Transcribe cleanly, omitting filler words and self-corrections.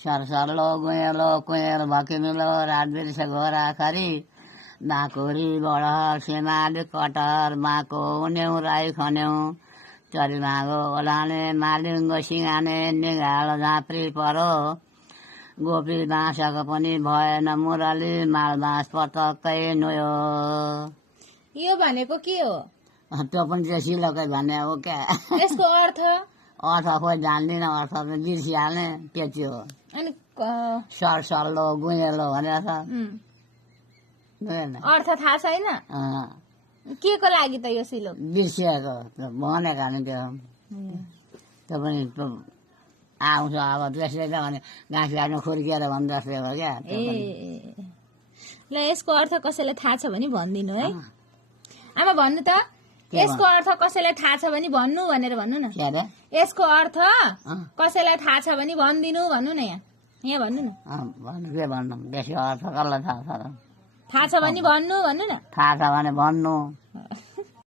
सरसर्लो गुँयलो कुँयर भकिनुलो रात बिर्स घोरा खरी बाँकुरी बढ सिमाली कटर माको उन्यौ राई खन्यौ चरिमागो ओलाने मालिङ्गो सिँगाने निगाल झाँप्री परो गोपी बाँसको पनि भएन मुरली माल बाँस पटक्कै नोयो। यो भनेको के हो? त्यो पनि जेसिलोकै भने हो क्या। यसको अर्थ खोइ जान्दिनँ, अर्थ त बिर्सिहाल्ने त्यति हो। अनि सरसल्लो गुँयलो भनेर छ। अर्थ थाहा छैन के को लागि त यो सिलो? बिर्सिएको भनेको नि त्यो पनि आउँछ अब त्यसले त भने घाँस काट्नु खुर्किएर भने जस्तै हो क्या। ए ल यसको अर्थ कसैलाई थाहा छ भने भनिदिनु है। आमा भन्नु त यसको अर्थ कसैलाई थाहा छ भने भन्नु भनेर भन्नु न। के अरे यसको अर्थ कसैलाई थाहा छ भने भनिदिनु भन्नु न। यहाँ भन्नु न। भन्नु के भन्नु, बेसी अर्थ कसलाई थाहा छ र? थाहा छ भने भन्नु भन्नु न। थाहा छ भने भन्नु।